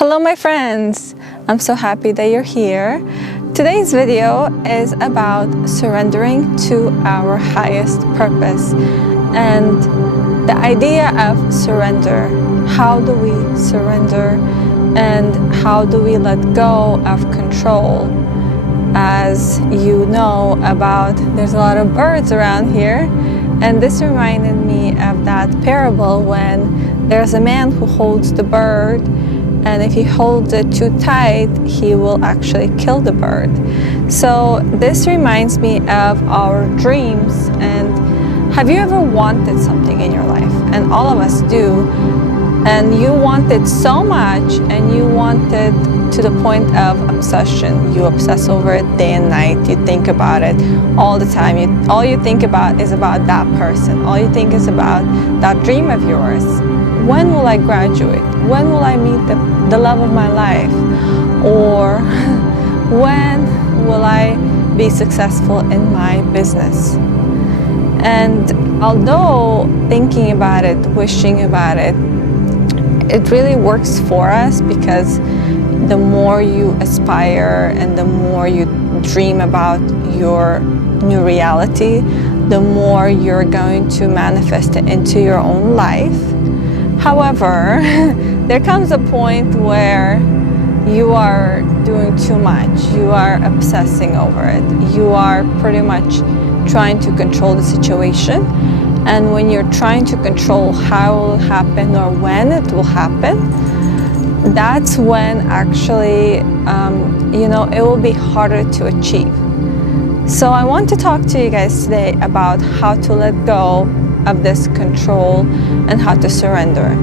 Hello my friends! I'm so happy that you're here. Today's video is about surrendering to our highest purpose and the idea of surrender. How do we surrender and how do we let go of control? As you know about, there's a lot of birds around here, and this reminded me of that parable when there's a man who holds the bird, and if he holds it too tight, he will actually kill the bird. So this reminds me of our dreams. And have you ever wanted something in your life? And all of us do. And you want it so much, and you want it to the point of obsession. You obsess over it day and night. You think about it all the time. All you think about is about that person. All you think is about that dream of yours. When will I graduate? When will I meet the love of my life? Or when will I be successful in my business? And although thinking about it, wishing about it, it really works for us, because the more you aspire and the more you dream about your new reality, the more you're going to manifest it into your own life. However, there comes a point where you are doing too much. You are obsessing over it. You are pretty much trying to control the situation. And when you're trying to control how it will happen or when it will happen, that's when actually, it will be harder to achieve. So I want to talk to you guys today about how to let go of this control and how to surrender.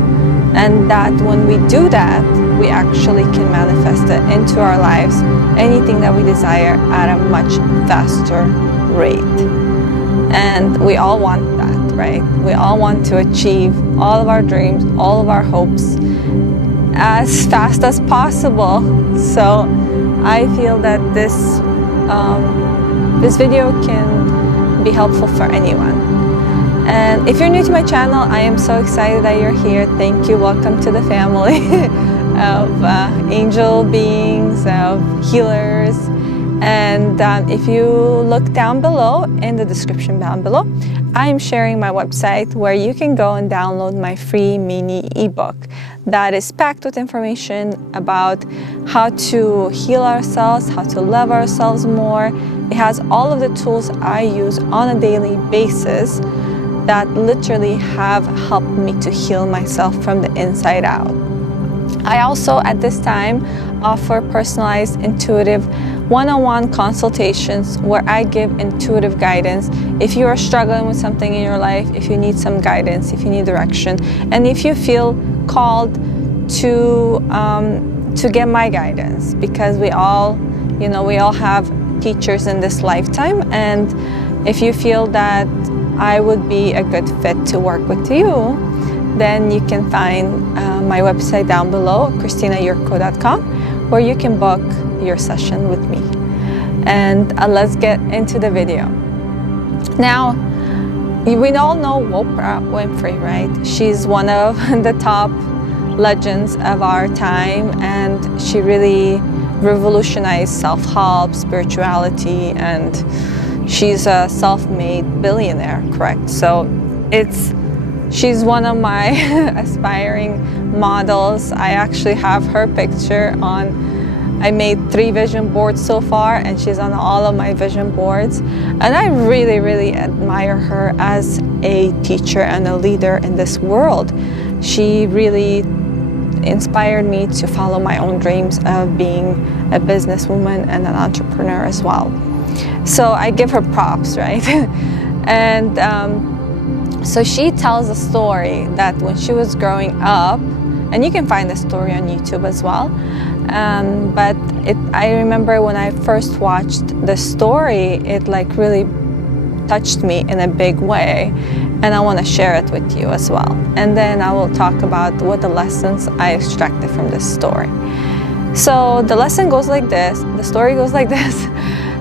And that when we do that, we actually can manifest it into our lives, anything that we desire, at a much faster rate. And we all want that, right? We all want to achieve all of our dreams, all of our hopes as fast as possible. So I feel that this video can be helpful for anyone. And if you're new to my channel, I am so excited that you're here. Thank you. Welcome to the family of angel beings, of healers. And if you look down below, in the description down below, I am sharing my website where you can go and download my free mini ebook that is packed with information about how to heal ourselves, how to love ourselves more. It has all of the tools I use on a daily basis that literally have helped me to heal myself from the inside out. I also, at this time, offer personalized, intuitive, one-on-one consultations where I give intuitive guidance. If you are struggling with something in your life, if you need some guidance, if you need direction, and if you feel called to get my guidance, because we all have teachers in this lifetime, and if you feel that I would be a good fit to work with you, then you can find my website down below, ChristinaYurko.com, where you can book your session with me. And let's get into the video. Now, we all know Oprah Winfrey, right? She's one of the top legends of our time, and she really revolutionized self-help, spirituality, and she's a self-made billionaire, correct? So she's one of my aspiring models. I actually have her picture I made 3 vision boards so far, and she's on all of my vision boards. And I really, really admire her as a teacher and a leader in this world. She really inspired me to follow my own dreams of being a businesswoman and an entrepreneur as well. So I give her props, right? And so she tells a story that when she was growing up, and you can find the story on YouTube as well, but I remember when I first watched the story, it really touched me in a big way, and I want to share it with you as well. And then I will talk about what the lessons I extracted from this story. So the lesson goes like this, the story goes like this.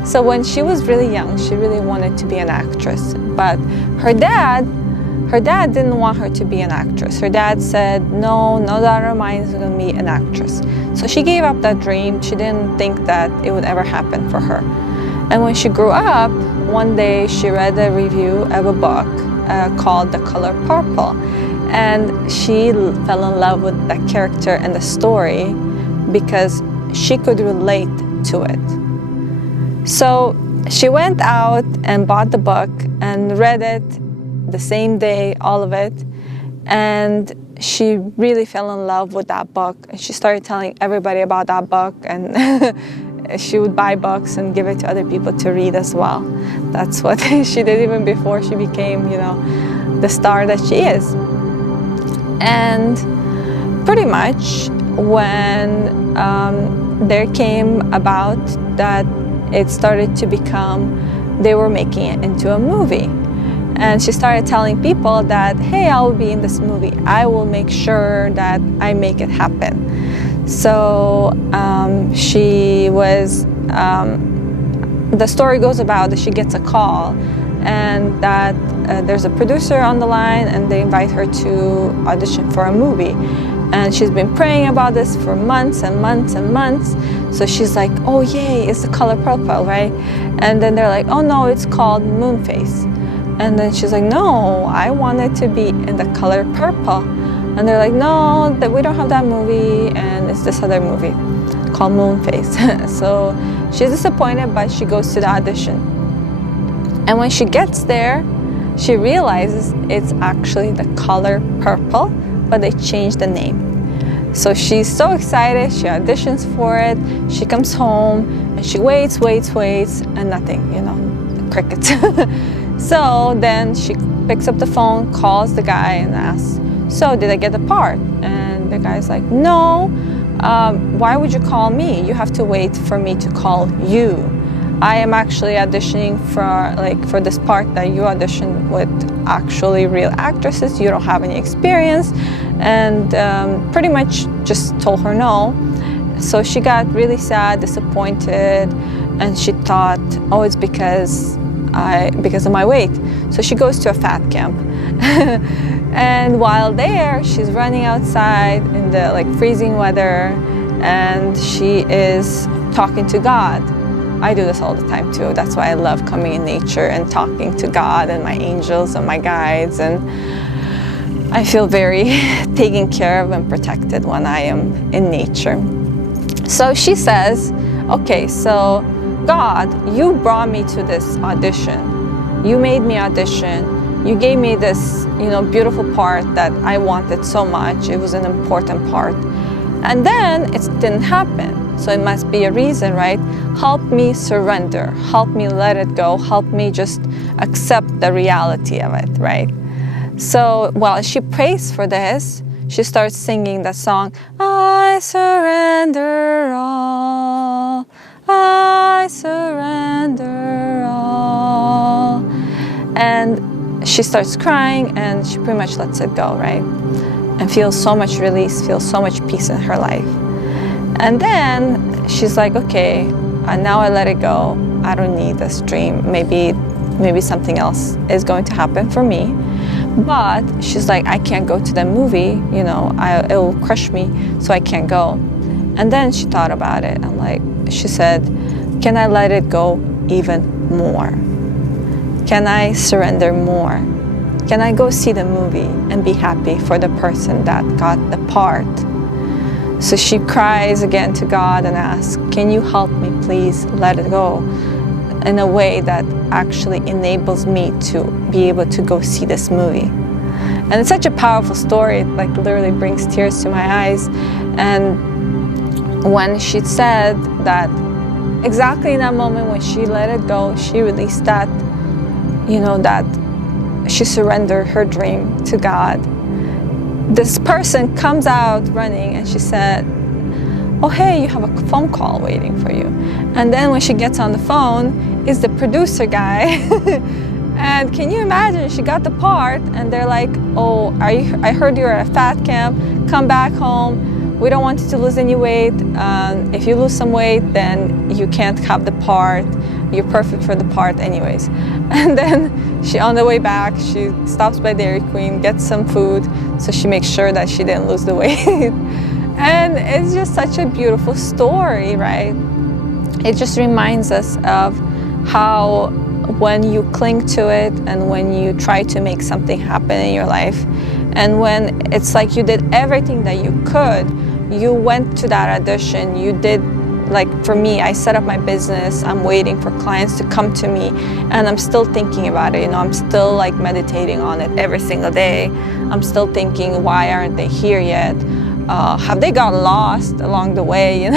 So when she was really young, she really wanted to be an actress, but her dad her dad didn't want her to be an actress. Her dad said, no daughter of mine is going to be an actress. So she gave up that dream. She didn't think that it would ever happen for her. And when she grew up, one day she read a review of a book called The Color Purple. And she fell in love with that character and the story because she could relate to it. So she went out and bought the book and read it the same day, all of it. And she really fell in love with that book. And she started telling everybody about that book, and she would buy books and give it to other people to read as well. That's what she did even before she became, the star that she is. And pretty much when there came about that it started to become, they were making it into a movie. And she started telling people that, hey, I will be in this movie. I will make sure that I make it happen. So she was, the story goes about that she gets a call and that there's a producer on the line and they invite her to audition for a movie. And she's been praying about this for months and months and months. So she's like, oh yay, it's The Color Purple, right? And then they're like, oh no, it's called Moonface. And then she's like, no, I want it to be in The Color Purple. And they're like, no, that we don't have that movie, and it's this other movie called Moonface. So she's disappointed, but she goes to the audition. And when she gets there, she realizes it's actually The Color Purple, but they changed the name. So she's so excited, she auditions for it, she comes home, and she waits, and nothing, crickets. So then she picks up the phone, calls the guy and asks, so did I get the part? And the guy's like, no, why would you call me? You have to wait for me to call you. I am actually auditioning for this part that you auditioned with actually real actresses. You don't have any experience. And pretty much just told her no. So she got really sad, disappointed, and she thought, oh, it's because of my weight. So she goes to a fat camp. And while there, she's running outside in the freezing weather, and she is talking to God. I do this all the time too. That's why I love coming in nature and talking to God and my angels and my guides, and I feel very taken care of and protected when I am in nature. So she says, okay, so God, you brought me to this audition. You made me audition. You gave me this, beautiful part that I wanted so much. It was an important part. And then it didn't happen. So it must be a reason, right? Help me surrender. Help me let it go. Help me just accept the reality of it, right? So while she prays for this, she starts singing that song, I surrender all. I surrender all. And she starts crying, and she pretty much lets it go, right? And feels so much release, feels so much peace in her life. And then she's like, okay, now I let it go. I don't need this dream. Maybe something else is going to happen for me. But she's like, I can't go to the movie, it will crush me, so I can't go. And then she thought about it, and she said, can I let it go even more? Can I surrender more? Can I go see the movie and be happy for the person that got the part? So she cries again to God and asks, can you help me please let it go in a way that actually enables me to be able to go see this movie? And it's such a powerful story, it literally brings tears to my eyes. And when she said that, exactly in that moment when she let it go, she released that, that she surrendered her dream to God. This person comes out running, and she said, oh hey, you have a phone call waiting for you. And then when she gets on the phone, is the producer guy. And can you imagine, she got the part, and they're like, oh, I heard you're at a fat camp, come back home. We don't want you to lose any weight. If you lose some weight, then you can't have the part. you're perfect for the part anyways. And then on the way back, she stops by Dairy Queen, gets some food, so she makes sure that she didn't lose the weight. And it's just such a beautiful story, right? It just reminds us of how when you cling to it and when you try to make something happen in your life, and when it's like you did everything that you could, you went to that audition, you did, like for me, I set up my business, I'm waiting for clients to come to me, and I'm still thinking about it, I'm still like meditating on it every single day. I'm still thinking, why aren't they here yet? Have they got lost along the way,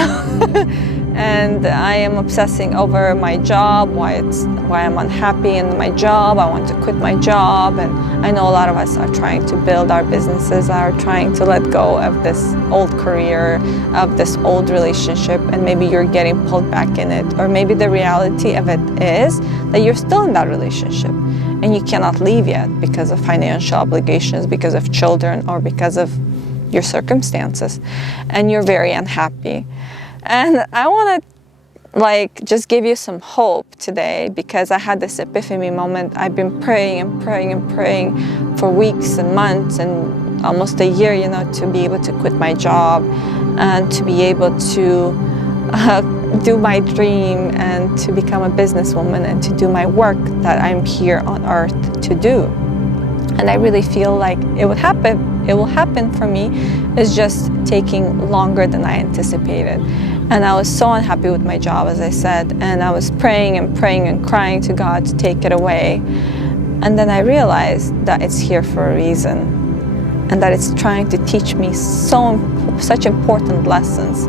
And I am obsessing over my job, why I'm unhappy in my job. I want to quit my job, and I know a lot of us are trying to build our businesses, are trying to let go of this old career, of this old relationship, and maybe you're getting pulled back in it, or maybe the reality of it is that you're still in that relationship and you cannot leave yet because of financial obligations, because of children, or because of your circumstances, and you're very unhappy. And I want to just give you some hope today, because I had this epiphany moment. I've been praying and praying and praying for weeks and months and almost a year, to be able to quit my job and to be able to do my dream and to become a businesswoman and to do my work that I'm here on earth to do. And I really feel like it will happen for me. It's just taking longer than I anticipated. And I was so unhappy with my job, as I said, and I was praying and praying and crying to God to take it away. And then I realized that it's here for a reason, and that it's trying to teach me such important lessons,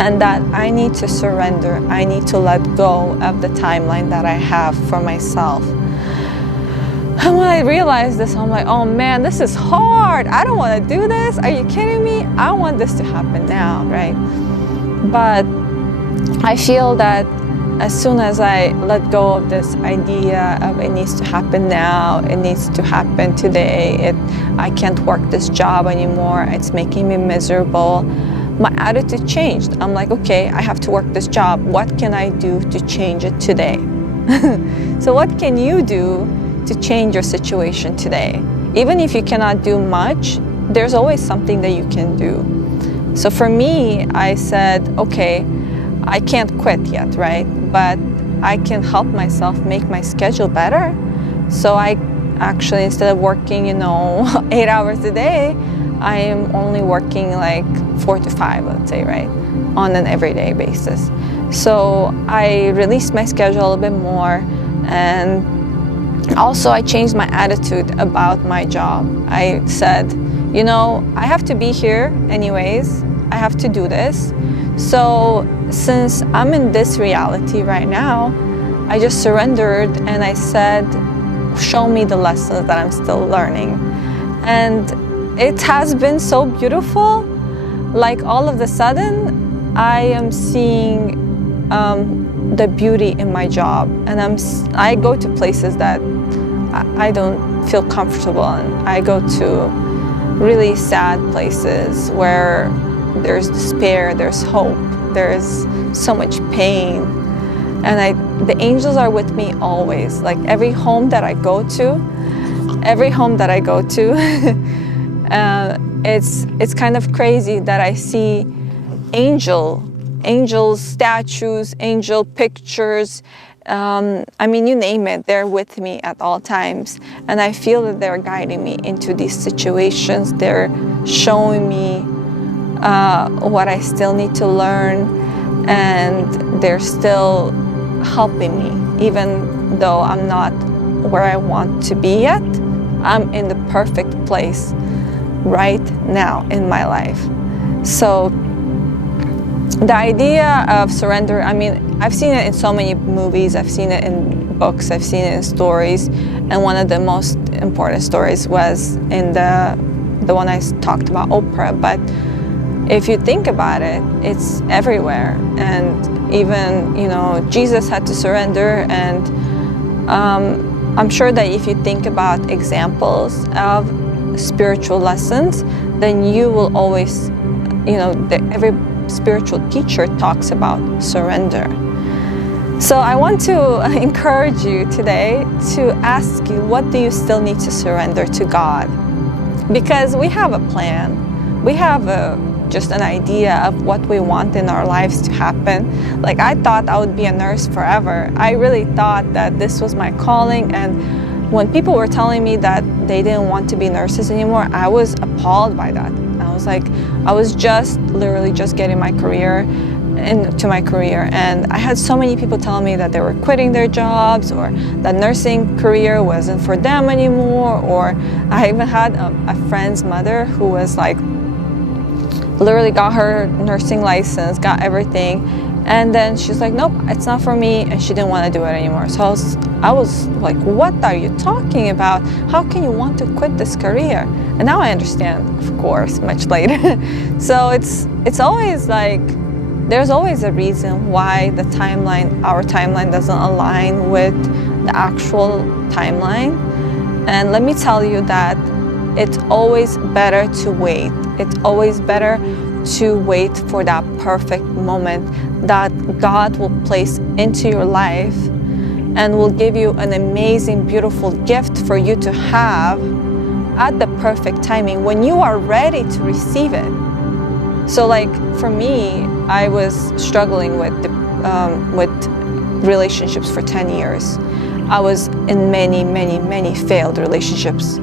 and that I need to surrender. I need to let go of the timeline that I have for myself. And when I realized this, I'm like, oh man, this is hard. I don't want to do this. Are you kidding me? I want this to happen now, right? But I feel that as soon as I let go of this idea of it needs to happen now, it needs to happen today, I can't work this job anymore, it's making me miserable, my attitude changed. I'm like, okay, I have to work this job. What can I do to change it today? So what can you do to change your situation today? Even if you cannot do much, there's always something that you can do. So for me, I said, okay, I can't quit yet, right? But I can help myself make my schedule better. So I actually, instead of working, 8 hours a day, I am only working like 4 to 5, let's say, right? On an everyday basis. So I released my schedule a little bit more, and also I changed my attitude about my job. I said, I have to be here anyways. I have to do this. So since I'm in this reality right now, I just surrendered and I said, show me the lessons that I'm still learning. And it has been so beautiful. Like all of a sudden, I am seeing the beauty in my job, and I go to places that I don't feel comfortable in. I go to really sad places where there's despair, there's hope, there's so much pain, and the angels are with me always. Like every home that I go to, it's kind of crazy that I see angel statues, angel pictures. You name it, they're with me at all times. And I feel that they're guiding me into these situations. They're showing me what I still need to learn. And they're still helping me. Even though I'm not where I want to be yet, I'm in the perfect place right now in my life. So the idea of surrender, I've seen it in so many movies, I've seen it in books, I've seen it in stories, and one of the most important stories was in the one I talked about, Oprah. But if you think about it, it's everywhere. And even, Jesus had to surrender, and I'm sure that if you think about examples of spiritual lessons, then you will always, every spiritual teacher talks about surrender. So I want to encourage you today to ask you, what do you still need to surrender to God? Because we have a plan. We have just an idea of what we want in our lives to happen. Like, I thought I would be a nurse forever. I really thought that this was my calling, and when people were telling me that they didn't want to be nurses anymore, I was appalled by that. I was just literally just getting my career into my career, and I had so many people telling me that they were quitting their jobs, or that nursing career wasn't for them anymore. Or I even had a friend's mother who was like, literally got her nursing license, got everything, and then she's like, nope, it's not for me, and she didn't want to do it anymore. So I was like, what are you talking about? How can you want to quit this career? And now I understand, of course, much later. So it's always like, there's always a reason why our timeline doesn't align with the actual timeline. And let me tell you that it's always better to wait. It's always better to wait for that perfect moment that God will place into your life and will give you an amazing, beautiful gift for you to have at the perfect timing when you are ready to receive it. So like for me, I was struggling with relationships for 10 years. I was in many failed relationships.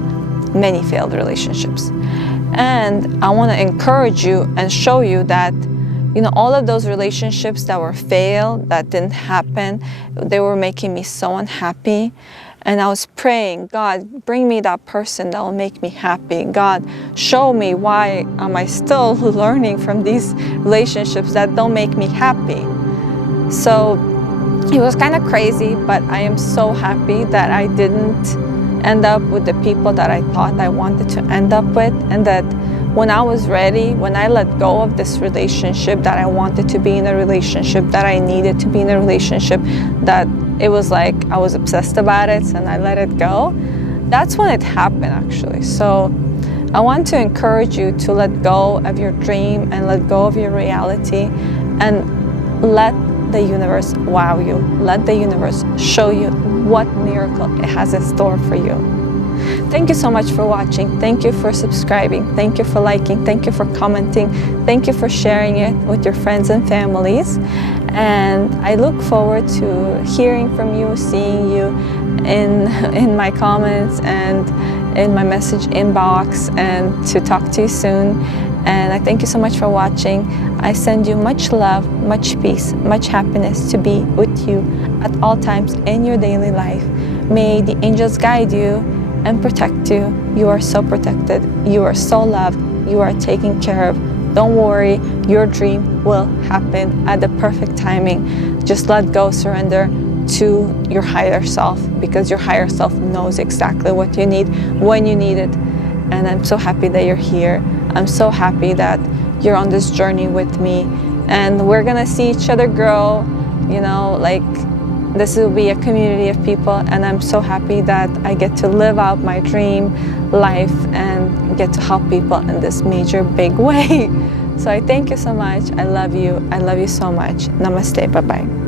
And I want to encourage you and show you that, all of those relationships that were failed, that didn't happen, they were making me so unhappy. And I was praying, God, bring me that person that will make me happy. God, show me why am I still learning from these relationships that don't make me happy. So it was kind of crazy, but I am so happy that I didn't end up with the people that I thought I wanted to end up with, and that when I was ready, when I let go of this relationship, that I wanted to be in a relationship, that I needed to be in a relationship, that it was like I was obsessed about it and I let it go, that's when it happened actually. So I want to encourage you to let go of your dream and let go of your reality, and let the universe wow you. Let the universe show you what miracle it has in store for you. Thank you so much for watching. Thank you for subscribing. Thank you for liking. Thank you for commenting. Thank you for sharing it with your friends and families. And I look forward to hearing from you, seeing you in my comments and in my message inbox, and to talk to you soon. And I thank you so much for watching. I send you much love, much peace, much happiness to be with you at all times in your daily life. May the angels guide you and protect you. You are so protected. You are so loved. You are taken care of. Don't worry, your dream will happen at the perfect timing. Just let go, surrender to your higher self, because your higher self knows exactly what you need when you need it. And I'm so happy that you're here. I'm so happy that you're on this journey with me, and we're gonna see each other grow. Like, this will be a community of people, and I'm so happy that I get to live out my dream life and get to help people in this major big way. So I thank you so much. I love you. I love you so much. Namaste. Bye-bye.